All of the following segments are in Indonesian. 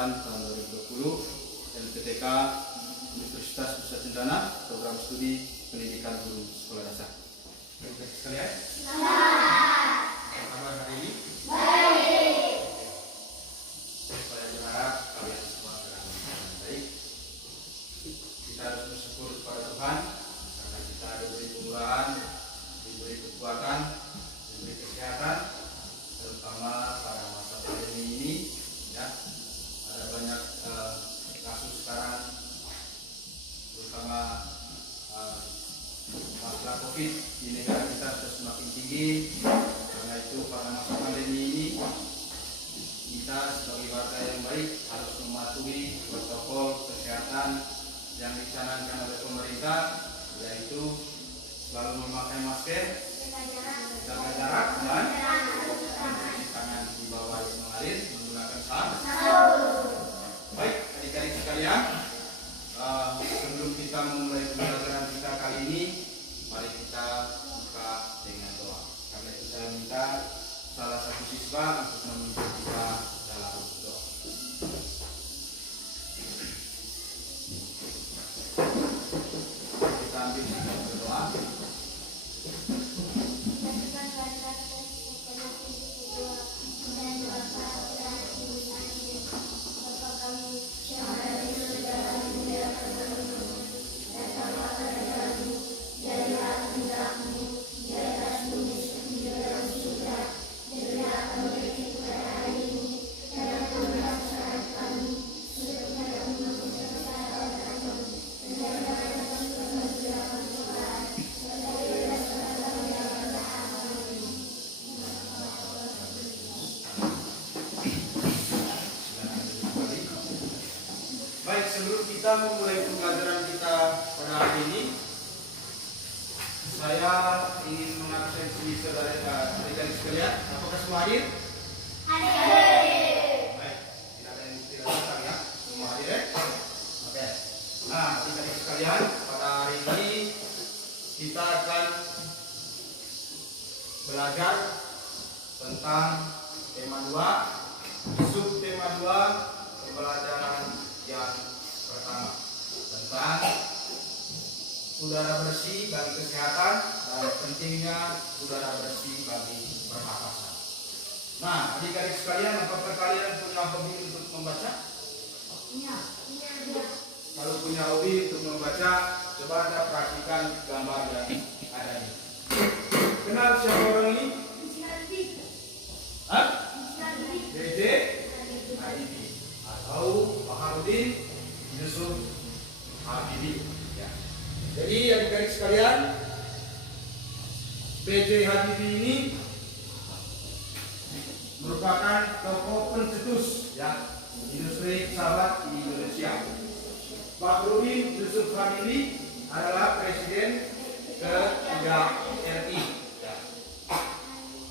Angkatan tahun 2020 LPTK Universitas Nusa Cendana Program Studi Pendidikan Guru Sekolah Dasar. Baik sekalian. Apa kabar hari ini? Baik. Saya berharap kalian semua sedang baik. Kita harus bersyukur kepada Tuhan karena kita diberi kemurahan, diberi kekuatan, diberi kesehatan, terutama pada masa pandemi ini. Ya, ada banyak kasus sekarang, terutama masalah COVID di negara kita sudah semakin tinggi. Karena itu pada masa pandemi ini kita sebagai warga yang baik harus mematuhi protokol kesehatan yang dicanangkan oleh pemerintah, yaitu selalu memakai masker, jaga jarak, dan mencuci tangan di bawah air mengalir menggunakan sabun. Baik, adik-adik sekalian, sebelum kita memulai pembelajaran kita kali ini, mari kita buka dengan doa. Karena itu saya minta salah satu siswa untuk memimpin kita dalam doa. Kita ambil sikap berdoa. Baik, sebelum kita memulai pembelajaran kita pada hari ini, saya ingin mengabsensi saudara adik-adik sekalian. Apakah semua hadir? Hadir. Baik, tidak ada yang tidak datang ya. Semua hadir ya? Oke. Nah, adik-adik sekalian, pada hari ini kita akan belajar tentang tema 2, subtema 2, pembelajaran yang pertama tentang udara bersih bagi kesehatan dan pentingnya udara bersih bagi pernapasan. Nah, adik-adik sekalian, apakah kalian punya hobi untuk membaca? Iya. Kalau punya hobi untuk membaca, coba Anda perhatikan gambar yang ada ini. Kenal siapa orang ini? Hah? B.J. Habibie atau Baharudin Yusuf Habibie. Ya. Jadi adik-adik sekalian, B.J. Habibie ini merupakan tokoh pencetus ya industri pesawat di Indonesia. Baharudin Yusuf Habibie adalah presiden ke-3 RI. Ya.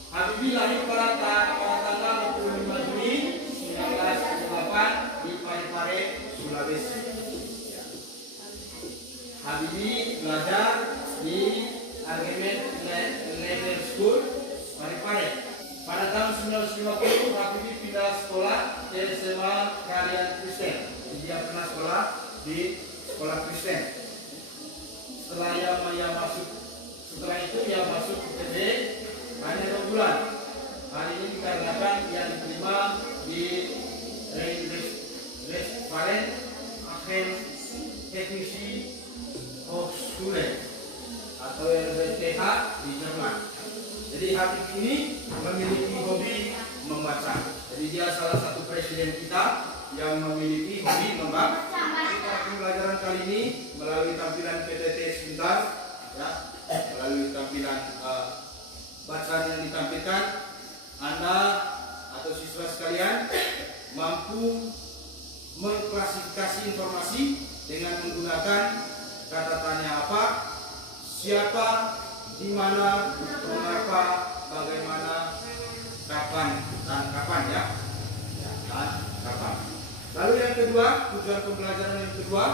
Habibie lahir pada tanggal 25 Juni 1908 di Parepare, Sulawesi. Habibie belajar di Argument Level School, Parepare. Pada tahun 1950 Habibie pindah sekolah ke SMA Kalian Kristen. Dia pernah sekolah di sekolah Kristen. Setelah itu ia masuk UTB hanya 2 bulan. Hal ini dikarenakan ia diterima di Rheinland-Westfalen Aachen Technische Hochschule atau RWTH di Jerman. Jadi Habibie ini memiliki hobi membaca. Jadi dia salah satu presiden kita yang memiliki hobi membaca. Kita pembelajaran kali ini melalui tampilan PTT sebentar, ya, melalui tampilan bacaan yang ditampilkan, Anda atau siswa sekalian mampu mengklasifikasi informasi dengan menggunakan kata tanya apa, siapa, di mana, mengapa, bagaimana, kapan, dan kapan ya. Dan kapan. Lalu yang kedua, tujuan pembelajaran yang kedua,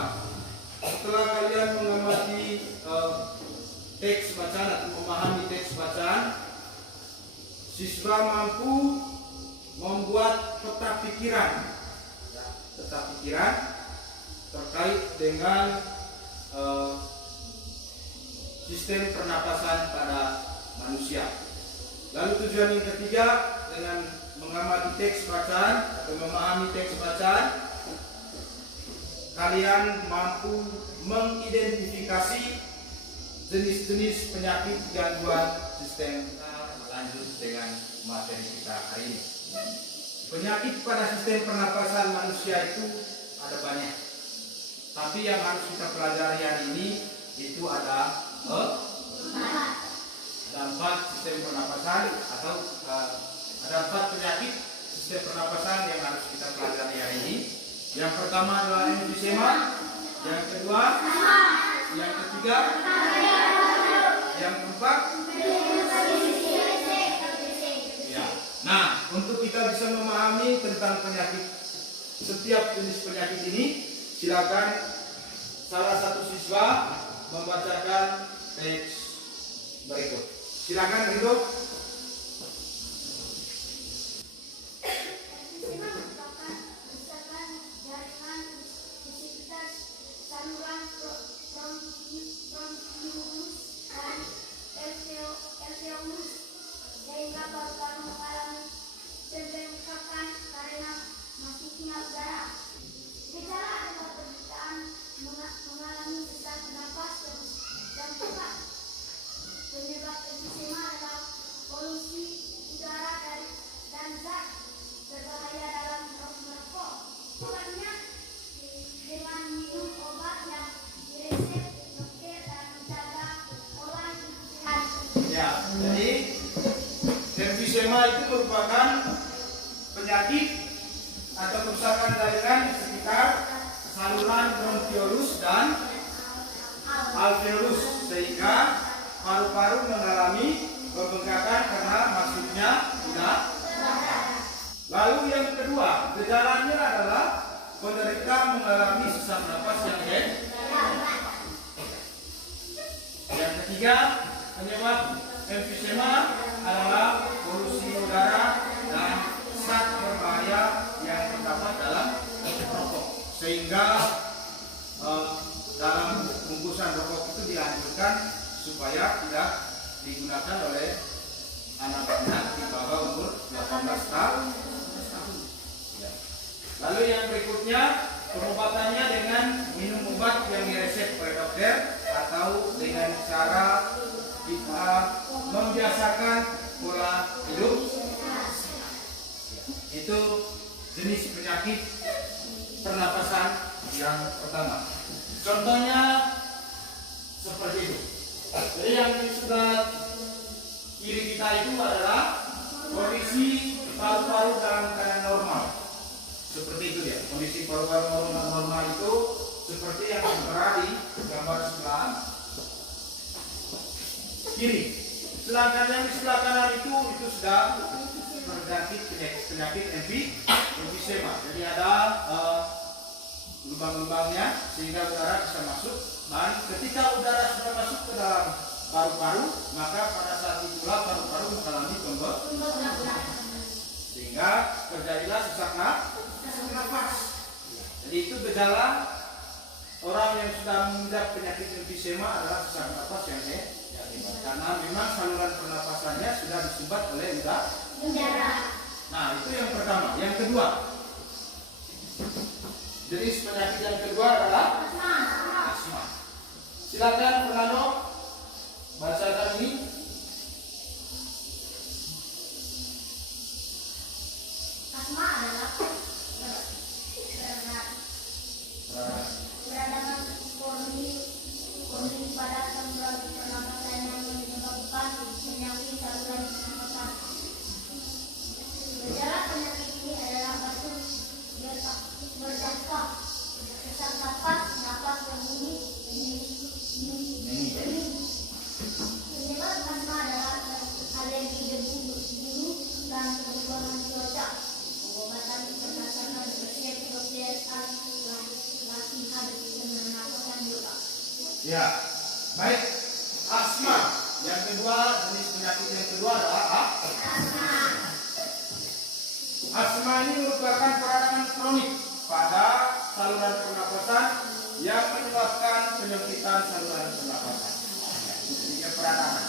setelah kalian mengamati teks bacaan atau memahami teks bacaan, siswa mampu membuat peta pikiran serta pikiran terkait dengan sistem pernapasan pada manusia. Lalu tujuan yang ketiga, dengan mengamati teks bacaan atau memahami teks bacaan, kalian mampu mengidentifikasi jenis-jenis penyakit gangguan sistem. Lanjut dengan materi kita hari ini. Penyakit pada sistem pernapasan manusia itu ada banyak, tapi yang harus kita pelajari hari ini itu ada 4 sistem pernapasan atau ada 4 penyakit sistem pernapasan yang harus kita pelajari hari ini. Yang pertama adalah emfisema, yang kedua, yang ketiga, yang keempat. Ya. Nah, untuk kita bisa memahami tentang setiap jenis penyakit ini, silakan salah satu siswa membacakan teks berikut. Silakan Ridho. Emfisema merupakan kerusakan jaringan aktivitas saluran bronkiolus dan alveolus, sehingga paru-paru mengalami pembengkakan karena masuknya udara. Gejala adalah penderitaan mengalami sesak napas dan cepat. Penyebab emfisema adalah polusi udara dan zat berbahaya dalam merokok. Obatnya dengan minum obat yang diresep dokter dan menjaga pola hidup sehat. Ya, jadi emfisema itu merupakan penyakit atau kerusakan jaringan di sekitar saluran bronkiolus dan alveolus, sehingga paru-paru mengalami pembengkakan karena masuknya udara. Lalu yang kedua, gejalanya adalah penderita mengalami sesak napas yang hebat. Yang ketiga, penyebab emfisema adalah polusi udara dan zat berbahaya yang terdapat dalam rokok, sehingga dalam bungkusan rokok itu dianjurkan supaya tidak digunakan oleh anak-anak di bawah umur 18 tahun. Ya. Lalu yang berikutnya, pengobatannya dengan minum obat yang diresep oleh dokter atau dengan cara kita membiasakan pola hidup. Itu jenis penyakit pernapasan yang pertama. Contohnya seperti itu. Jadi yang di sebelah kiri kita itu adalah kondisi paru-paru dalam keadaan normal. Seperti itu ya. Kondisi paru-paru normal itu seperti yang tertera di gambar sebelah kiri. Sedangkan yang di sebelah kanan itu sudah terjangkit penyakit emfisema. Jadi ada lubang-lubangnya sehingga udara bisa masuk, dan ketika udara sudah masuk ke dalam paru-paru, maka pada saat itulah paru-paru mengalami pembengkakan sehingga terjadilah sesak nafas. Jadi itu gejala orang yang sudah mengidap penyakit emfisema adalah sesak nafas yang hebat, karena memang saluran pernapasannya sudah disumbat oleh udara. Nah, itu yang pertama. Yang kedua, jenis penyakit yang kedua adalah asma. Silakan Fernando bacakan ini. Asma adalah peradangan korni pada saluran pernapasan yang menyebabkan penyakit saluran pernapasan. Gejala penyakit ini adalah batuk berdahak, sesak napas yang penyebab asma adalah alergi debu dan perubahan cuaca. Pengobatan berdasarkan resep dokter latihan pernapasan juga. Ya, baik. Asma. Yang kedua, jenis penyakit yang kedua adalah asma. Asma ini merupakan peradangan kronik pada saluran pernapasan yang menyebabkan penyempitan saluran pernapasan. Ini peradangan.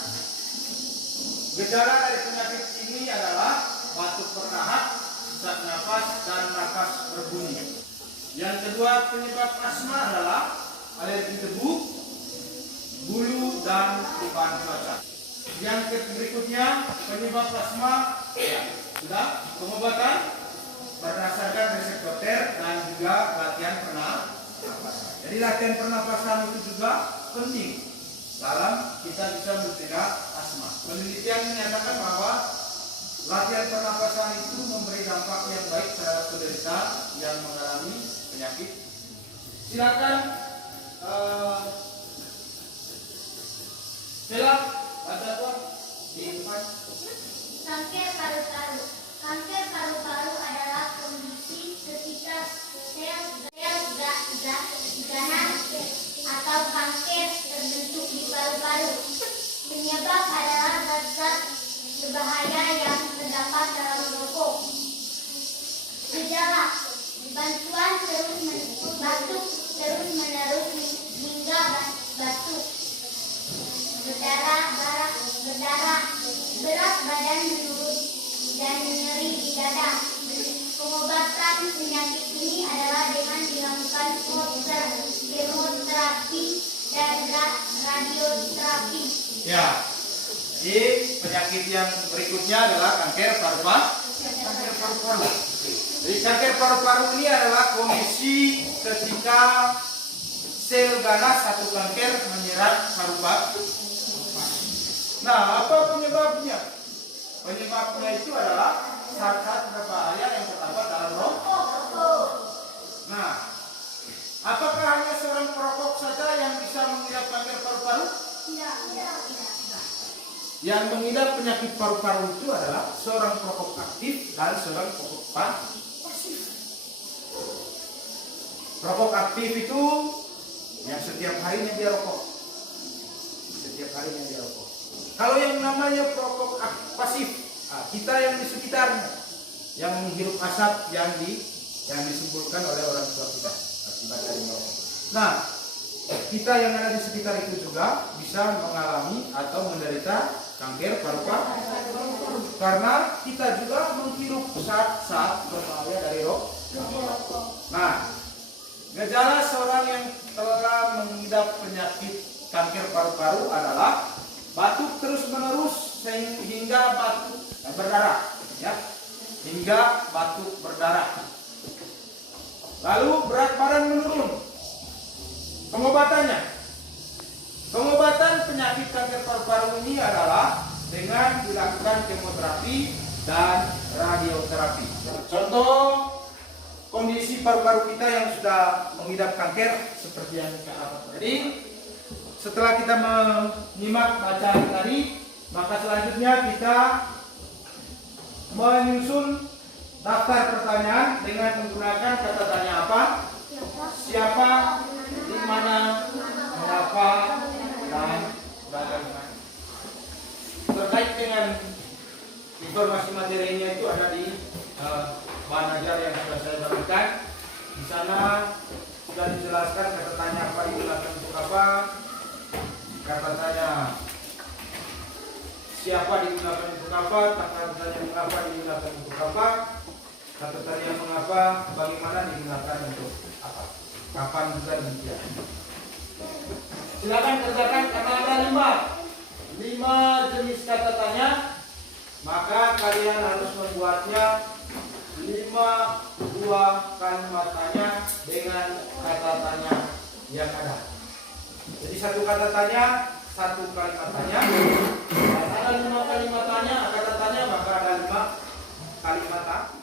Gejala dari penyakit ini adalah batuk berdahak, sesak napas, dan napas berbunyi. Yang kedua, penyebab asma adalah alergi debu, bulu, dan perubahan cuaca. Yang berikutnya, penyebab asma sudah pengobatan berdasarkan resep dokter dan juga latihan pernapasan. Jadi latihan pernapasan itu juga penting dalam kita bisa mencegah asma. Penelitian menyatakan bahwa latihan pernapasan itu memberi dampak yang baik terhadap penderita yang mengalami penyakit. Silakan silakan baca tuan di depan. Kanker paru-paru. Kanker paru-paru adalah kondisi ketika sel ganas atau kanker terbentuk di paru-paru. Penyebab adalah zat-zat berbahaya yang terdapat dalam rokok. Gejala: batuk terus-menerus hingga batuk, berdarah, berat badan menurun, dan nyeri di dada. Pengobatan penyakit ini adalah dengan dilakukan kemoterapi dan radioterapi. Ya, jadi penyakit yang berikutnya adalah kanker paru-paru. Jadi kanker paru-paru ini adalah kondisi ketika sel ganas atau kanker menyerang paru-paru. Nah, apa penyebabnya? Penyebabnya itu adalah zat-zat berbahaya yang terdapat dalam rokok. Nah, apakah hanya seorang perokok saja yang bisa mengidap kanker paru-paru? Tidak. Yang mengidap penyakit paru-paru itu adalah seorang perokok aktif dan seorang perokok pasif. Perokok aktif itu yang setiap harinya dia rokok. Kalau yang namanya perokok pasif, kita yang di sekitarnya, yang menghirup asap yang disimpulkan oleh orang tua kita akibat dari merokok. Nah, kita yang ada di sekitar itu juga bisa mengalami atau menderita kanker paru-paru karena kita juga menghirup zat-zat berbahaya dari rokok. Nah, gejala seorang yang telah mengidap penyakit kanker paru-paru adalah batuk terus-menerus hingga batuk berdarah, ya, hingga batuk berdarah. Lalu berat badan menurun. Pengobatan penyakit kanker paru-paru ini adalah dengan dilakukan kemoterapi dan radioterapi. Contoh kondisi paru-paru kita yang sudah mengidap kanker seperti yang kita lihat tadi. Setelah kita menyimak bacaan tadi, maka selanjutnya kita menyusun daftar pertanyaan dengan menggunakan kata tanya apa, siapa, di mana, mengapa, dan bagaimana. Terkait dengan informasi materinya itu ada di bahan ajar yang sudah saya berikan. Di sana sudah dijelaskan kata tanya apa digunakan untuk apa, kata tanya siapa digunakan untuk apa, kata tanya mengapa digunakan untuk apa, kata tanya mengapa, bagaimana digunakan untuk apa, kapan juga demikian. Silakan kerjakan karena ada 5 jenis kata tanya, maka kalian harus membuatnya 5 buah kalimat tanya dengan kata tanya yang ada. Jadi satu kata tanya, satu kalimat tanya. Dan ada 5 kalimat tanya, kata tanya, maka ada 5 kalimat tanya.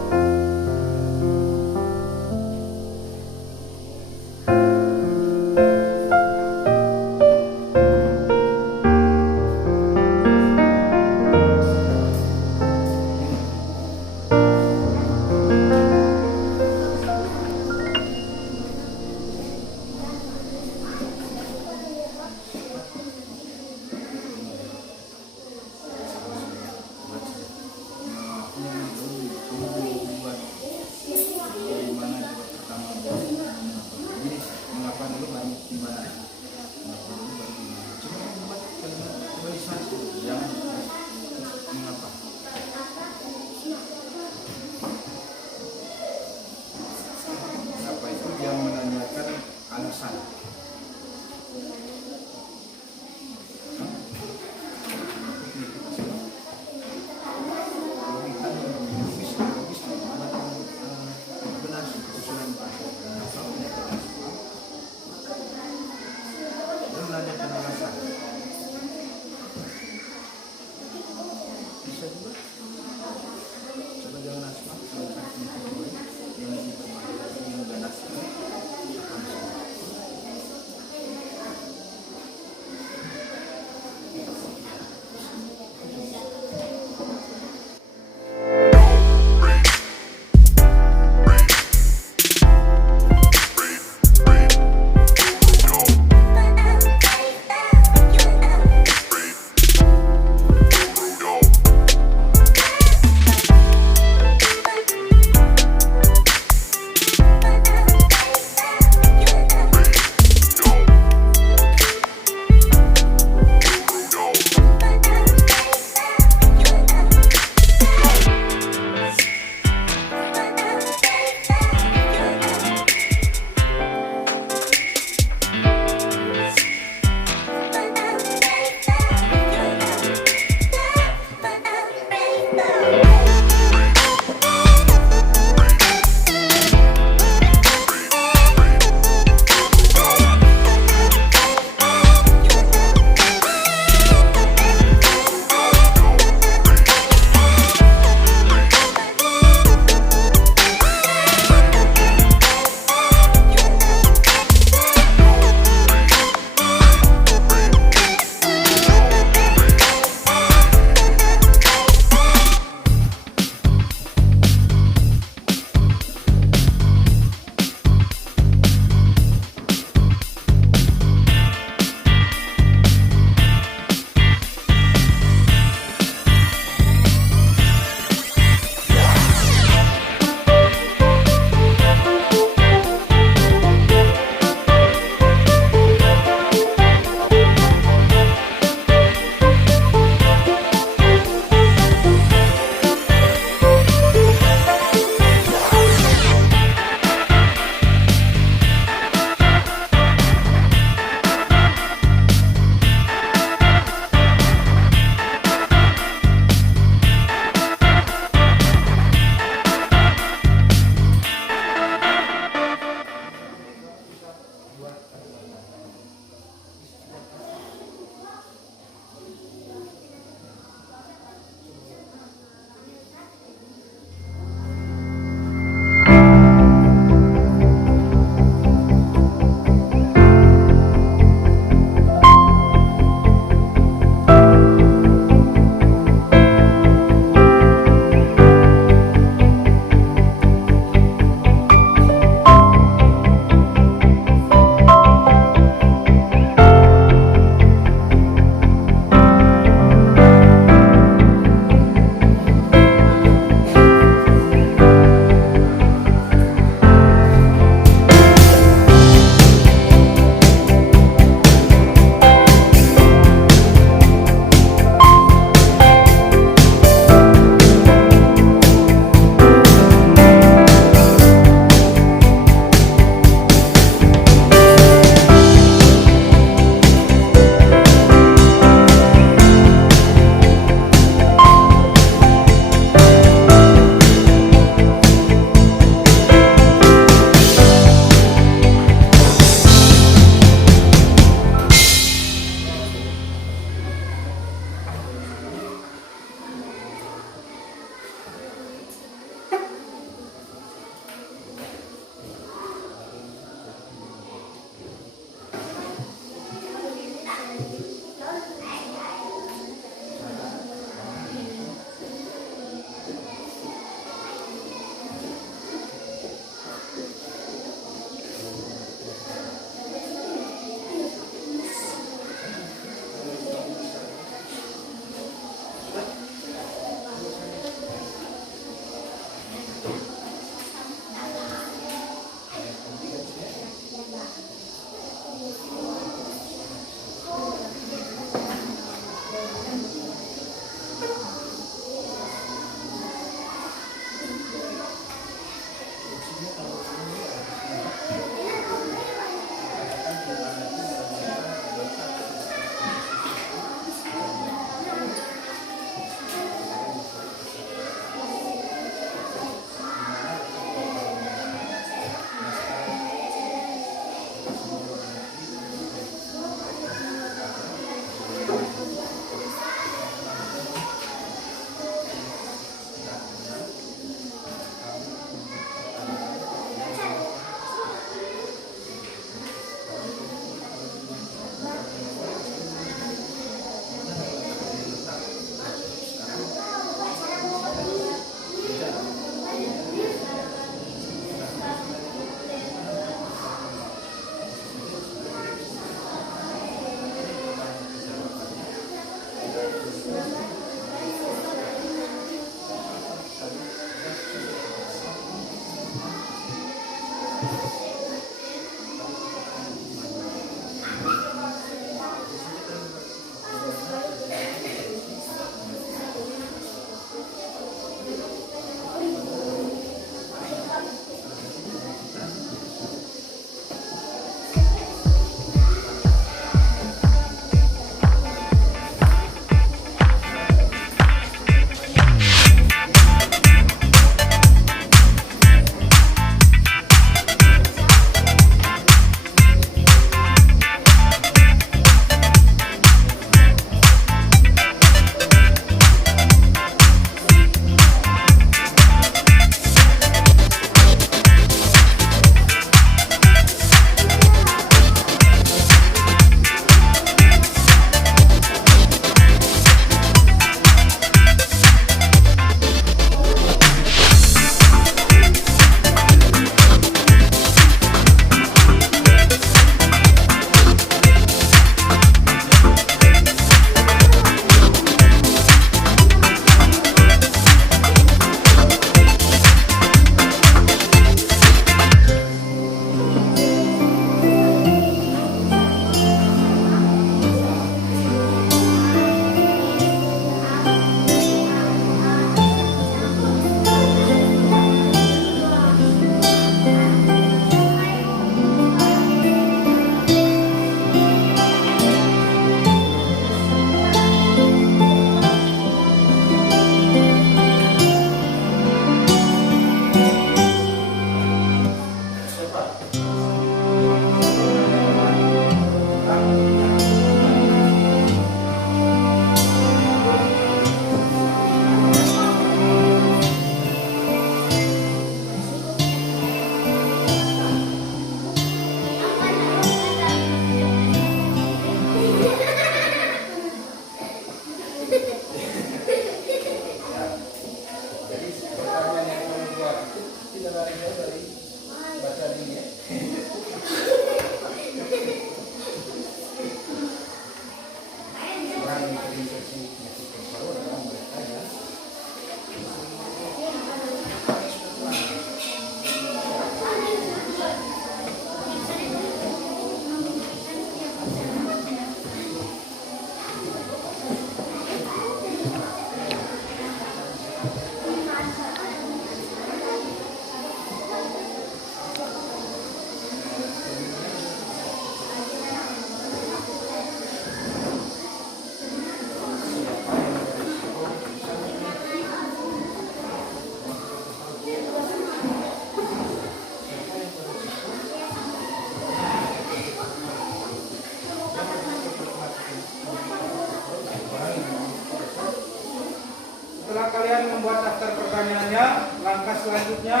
pertanyaannya, langkah selanjutnya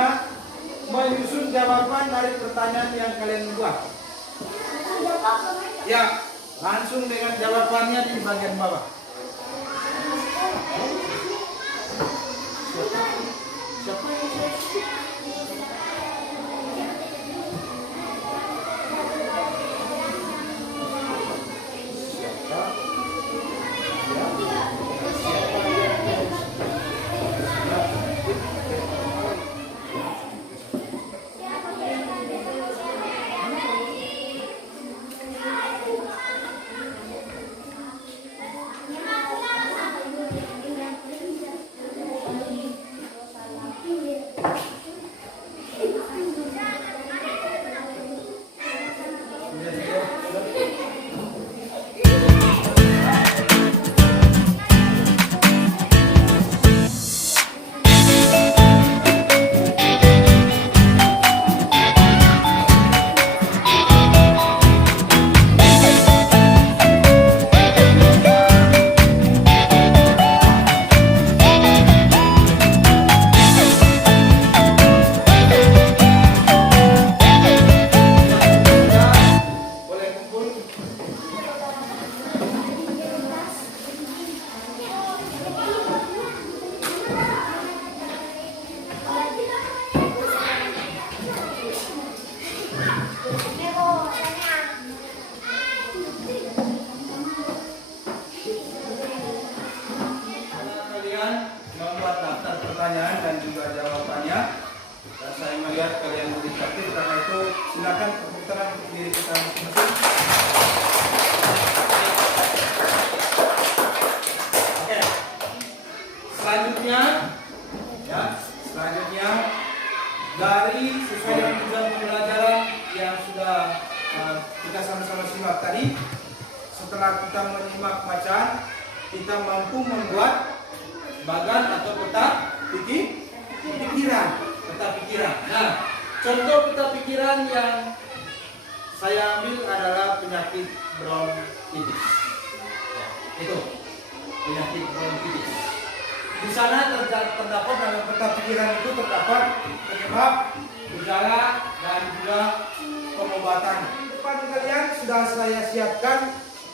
menyusun jawaban dari pertanyaan yang kalian buat. Ya, langsung dengan jawabannya di bagian bawah. Dan saya melihat kalian lebih tertib, karena itu silakan perputaran untuk diri kita masing-masing. Oke. Selanjutnya, ya, selanjutnya dari sesuai dengan tujuan pembelajaran yang sudah kita sama-sama simak tadi. Setelah kita menyimak bacaan, kita mampu membuat bagan atau peta pikiran. Peta pikiran. Nah, contoh peta pikiran yang saya ambil adalah penyakit bronkitis. Itu penyakit bronkitis. Di sana terdapat dalam peta pikiran itu terdapat penyebab, gejala, dan juga pengobatan. Depan kalian sudah saya siapkan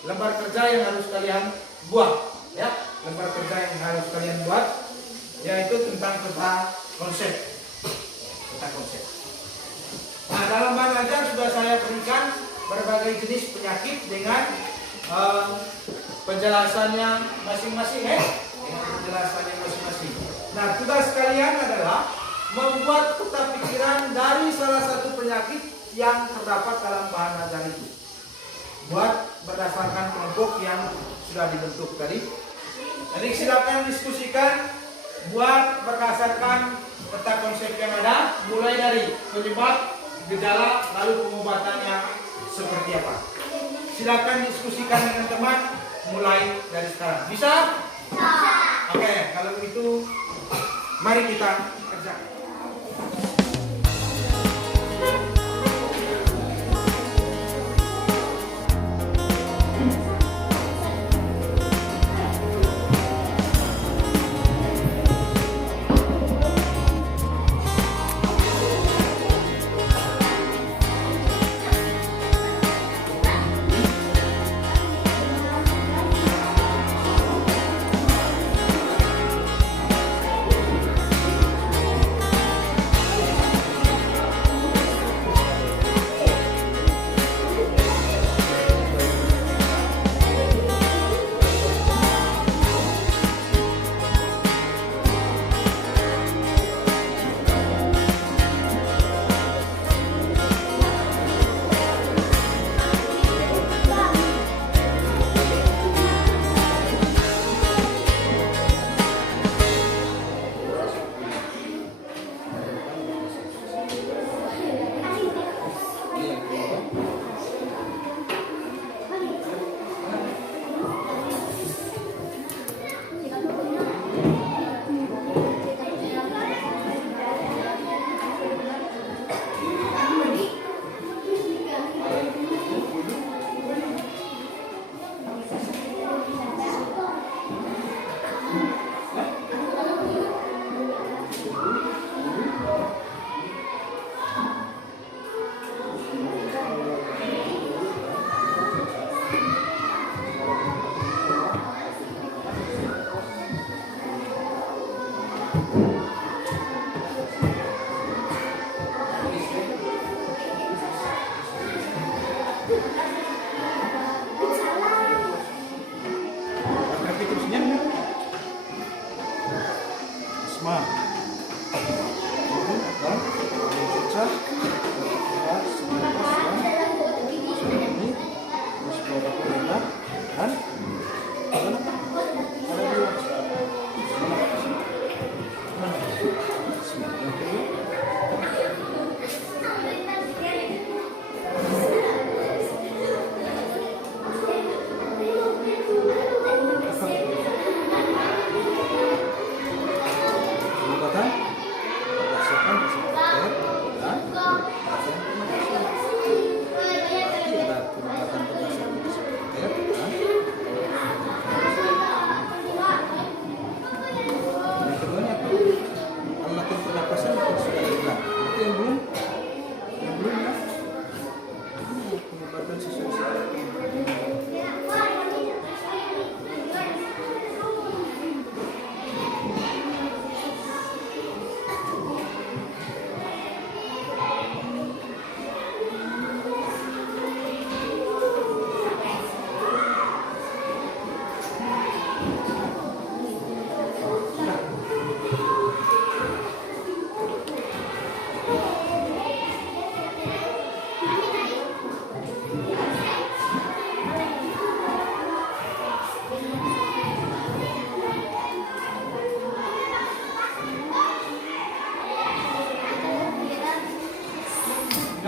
lembar kerja yang harus kalian buat, ya, lembar kerja yang harus kalian buat, yaitu tentang peta konsep. Peta konsep. Nah, dalam bahan ajar sudah saya berikan berbagai jenis penyakit dengan penjelasannya masing-masing, dengan penjelasannya masing-masing. Nah, tugas kalian adalah membuat peta pikiran dari salah satu penyakit yang terdapat dalam bahan ajar itu. Buat berdasarkan kelompok yang sudah dibentuk tadi. Jadi silakan diskusikan, buat berdasarkan peta konsep yang ada, mulai dari penyebab, gejala, lalu pengobatannya seperti apa. Silakan diskusikan dengan teman mulai dari sekarang. Bisa? Oke, kalau begitu mari kita kerjakan.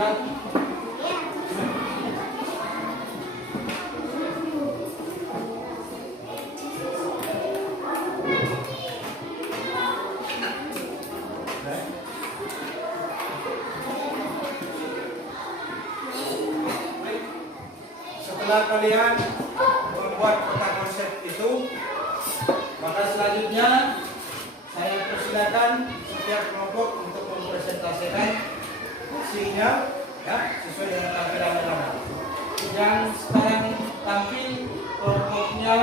Siap? Ya. Setelah kalian membuat peta konsep itu, maka selanjutnya saya persilakan setiap kelompok untuk mempresentasikan hasilnya, ya, sesuai dengan tampilan anak. Yang sekarang tampil kelompoknya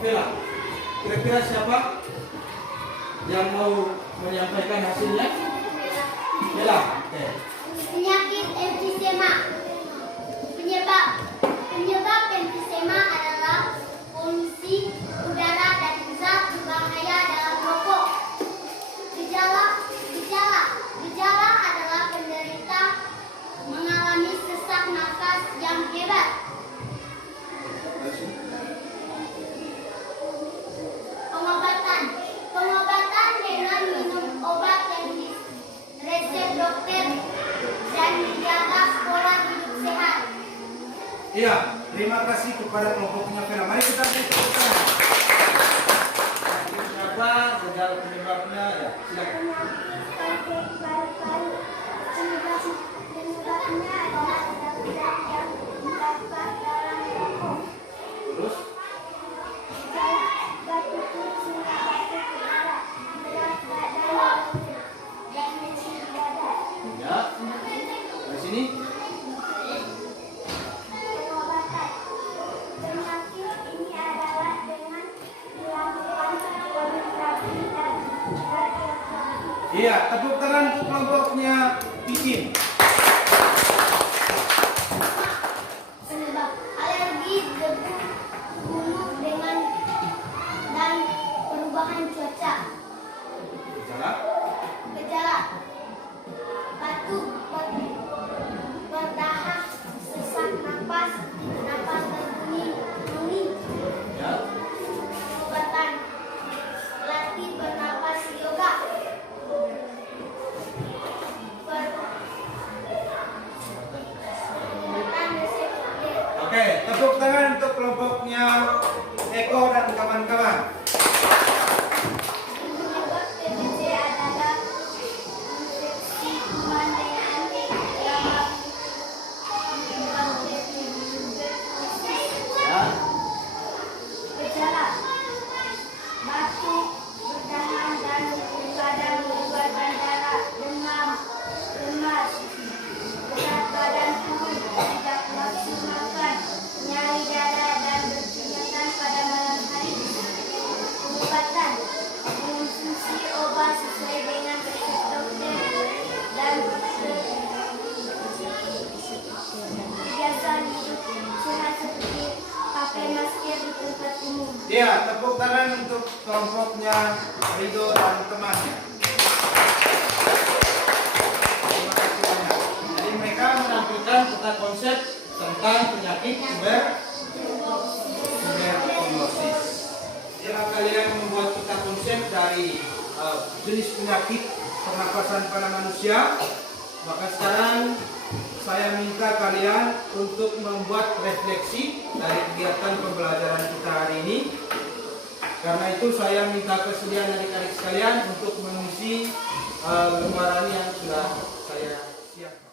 Vela. Kira-kira siapa yang mau menyampaikan hasilnya? Vela. Oke. Penyakit emfisema. Penyebab emfisema adalah polusi udara dan zat berbahaya dalam rokok. Gejala adalah penderita mengalami sesak nafas yang hebat. Pengobatan dengan minum obat yang resep dokter dan menjaga pola hidup sehat. Iya, terima kasih kepada kelompoknya Vela. Mari kita diskusikan. Siapa segala penyebabnya, ya? Silakan. Penyebabnya adalah zat yang terdapat dalam rokok. Terus? Batuk kucing, batuk udara, berat badan, dan nyeri dada. Ya. Dari sini. Pengobatan penyakit ini adalah dengan dilakukan terapi dan radioterapi. Iya, tepuk tangan untuk kelompoknya Pipin. Penyebab alergi debu gunung dengan dan perubahan cuaca. Gejala batuk, berdahak, sesak napas berbunyi, Ya. pengobatan latih bernapas yoga. Pengobatan resep dokter. Oke, tepuk tangan untuk kelompoknya Eko dan kawan-kawan. Penyebab TBC adalah infeksi kuman dengan dalam Ya. gejala batuk, berdarah dan badan berubah darah, demam, lemas, berat badan turun, tidak nafsu makan, nyeri dada dan berkeringat pada malam hari. Pengobatan mengonsumsi obat sesuai dengan resep dokter dan kebiasaan hidup sehat seperti pakai masker di tempat umum. Iya, tepuk tangan untuk kelompoknya Rido dan temannya. Terima kasih banyak. Jadi mereka menampilkan peta konsep tentang penyakit tuberkulosis. Jika kalian membuat peta konsep dari jenis penyakit pernapasan pada manusia, maka sekarang saya minta kalian untuk membuat refleksi dari kegiatan pembelajaran kita hari ini. Karena itu saya minta kesediaan adik-adik sekalian untuk mengisi lembaran yang sudah saya siapkan.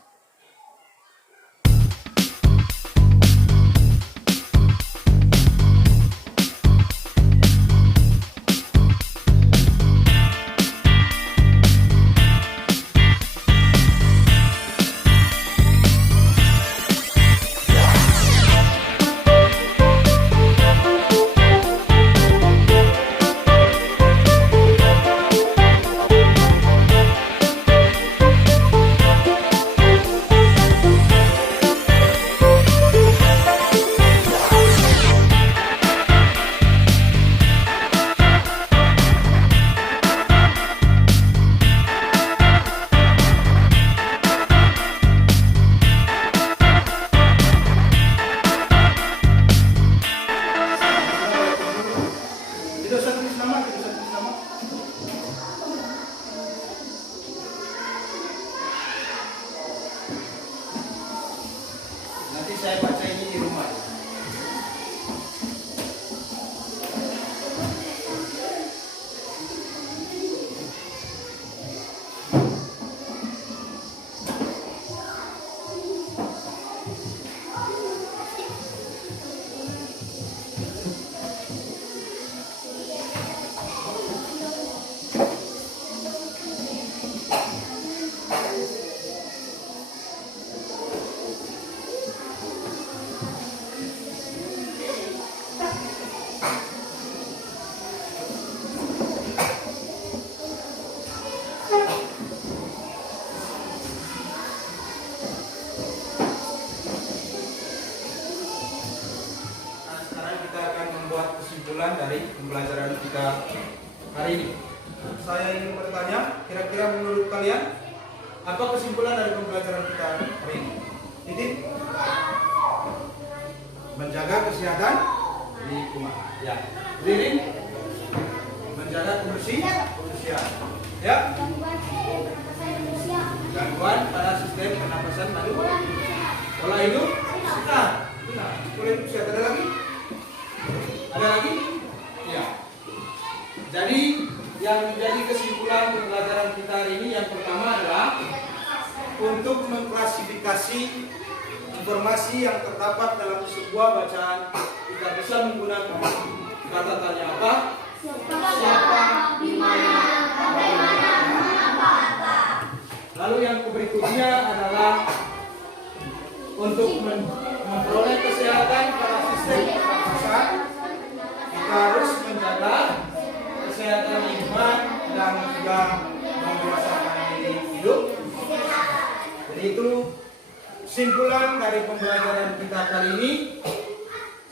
saya baca ini di rumah. Kesimpulan dari pembelajaran kita hari ini. Saya ingin bertanya, kira-kira menurut kalian apa kesimpulan dari pembelajaran kita hari ini? Titik? Menjaga kesehatan lingkungan. Ya. Ririn? Menjaga kebersihan. Ya. Gangguan pada sistem pernapasan lalu pola hidup sehat. Benar. Pola hidup sehat. Ada lagi? Ada lagi? Ya. Jadi yang menjadi kesimpulan pembelajaran kita hari ini yang pertama adalah untuk mengklasifikasi informasi yang terdapat dalam sebuah bacaan, kita bisa menggunakan kata tanya apa? Siapa, di mana, bagaimana, mengapa, apa. Lalu yang berikutnya adalah untuk memperoleh kesehatan pada sistem pernapasan, kita harus menjaga kesehatan lingkungan dan juga membiasakan diri hidup. Jadi itu kesimpulan dari pembelajaran kita kali ini.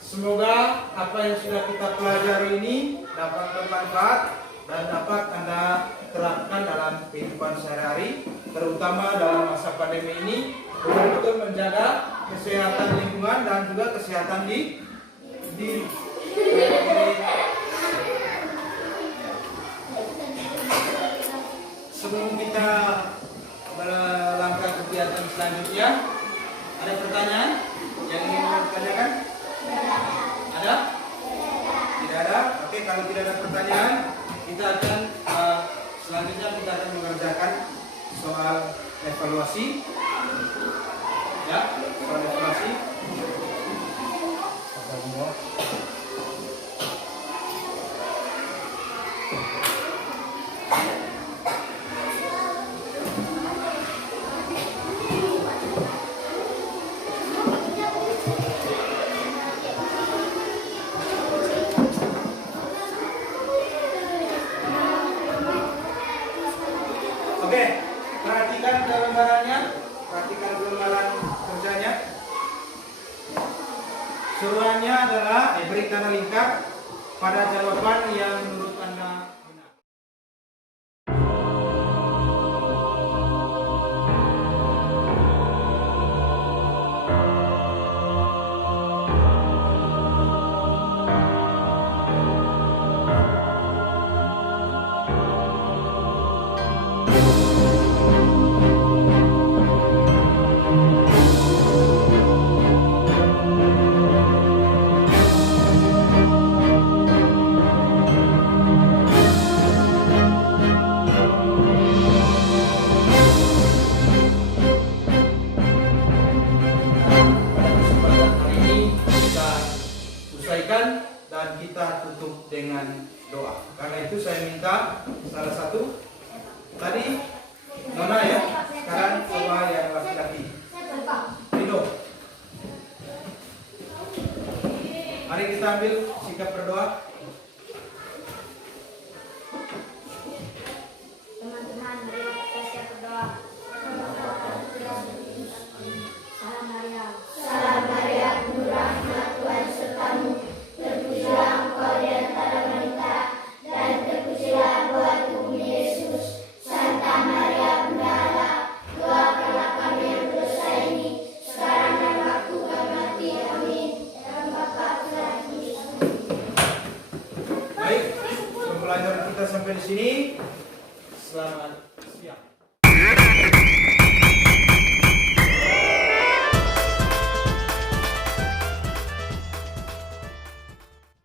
Semoga apa yang sudah kita pelajari ini dapat bermanfaat dan dapat Anda terapkan dalam kehidupan sehari-hari, terutama dalam masa pandemi ini, untuk menjaga kesehatan lingkungan dan juga kesehatan di diri. Sebelum kita melangkah kegiatan selanjutnya, ada pertanyaan yang ingin ditanyakan? Ada? Tidak ada? Oke, kalau tidak ada pertanyaan, kita akan selanjutnya kita akan mengerjakan soal evaluasi. Ya, soal evaluasi. Oke, perhatikan gambarannya, perhatikan gambaran kerjanya. Suruhannya adalah beri tanda lingkar pada jawaban yang menurut Anda benar. Dan kita tutup dengan doa. Karena itu saya minta salah satu tadi Nona ya, sekarang coba yang laki-laki. Rido. Mari kita ambil sikap berdoa. Teman-teman, mari kita siap berdoa. Salam Maria. Salam Maria, penuh rahmat, Tuhan sertamu. Terpujilah engkau di antara wanita, dan terpujilah buah tubuhmu Yesus. Santa Maria, Bunda Allah, doakanlah kami yang berdosa ini, sekarang dan waktu kami mati. Amin. Dalam Bapa, Putra, dan Roh Kudus. Baik, pembelajaran kita sampai di sini. Selamat